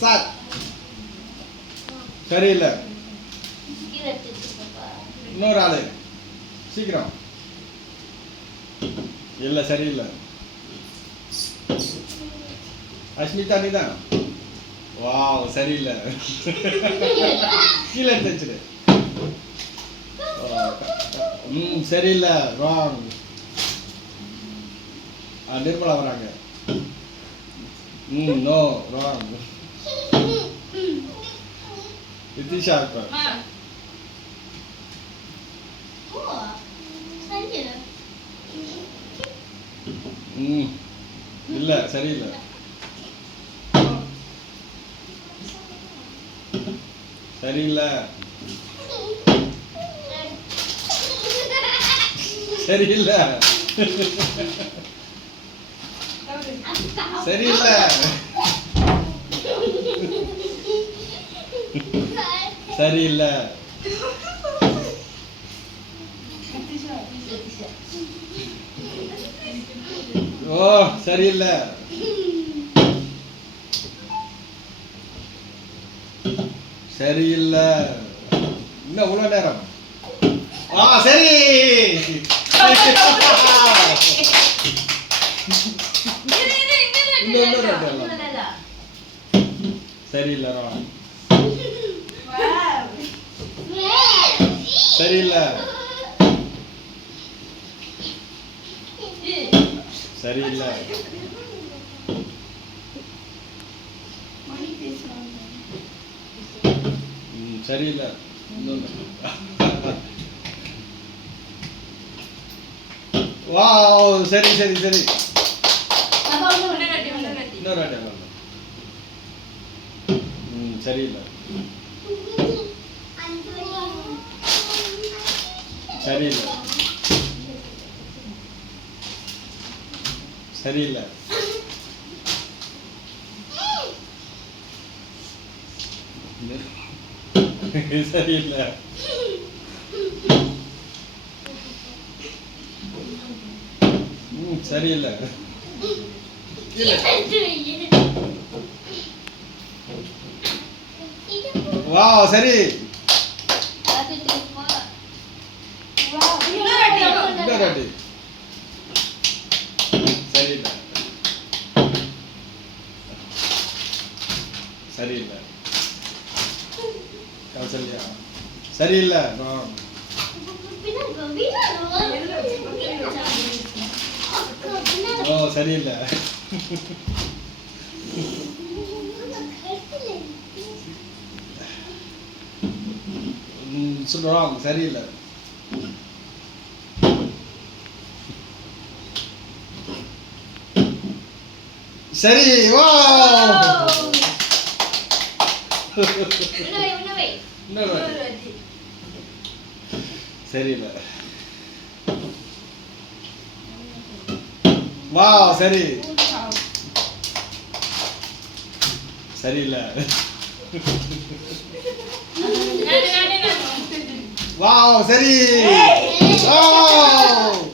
Start. சரியில்லை. இன்னொரு ஆளு சீக்கிரம். இல்லை சரியில்லை. அஸ்மிதா நீதான். வாவ் சரியில்லை. கீழே எடுத்து வச்சிரு. சரியில்லை. ராங். நிர்மலா வராங்க. No wrong. நிதிஷா இருப்ப. இல்ல சரியில்லை. சரியில்லை. சரியில்லை. சரியில்லை. சரியில்லை. ஓ சரியில்லை. சரியில்லை. இன்னும் இவ்வளவு நேரம். சரி. சரியில்லை. சரியில்லை. சரியில்லை. சரியில்லை. வாவ் சரி சரி சரி. இன்னொரு வாட்டி. சரியில்லை. சரியில்லை. சரியில்லை. சரியில்லை. சரியில்லை. வா சரி. சரியில்லை. சரியில்லை. கௌசல்யா சரியில்லை. ஓ சரியில்லை. சொல்றாங்க சரியில்லை. சரி. வா சரியில்லை. வா சரி. சரியில்லை. வாவ் சரி. வாவ்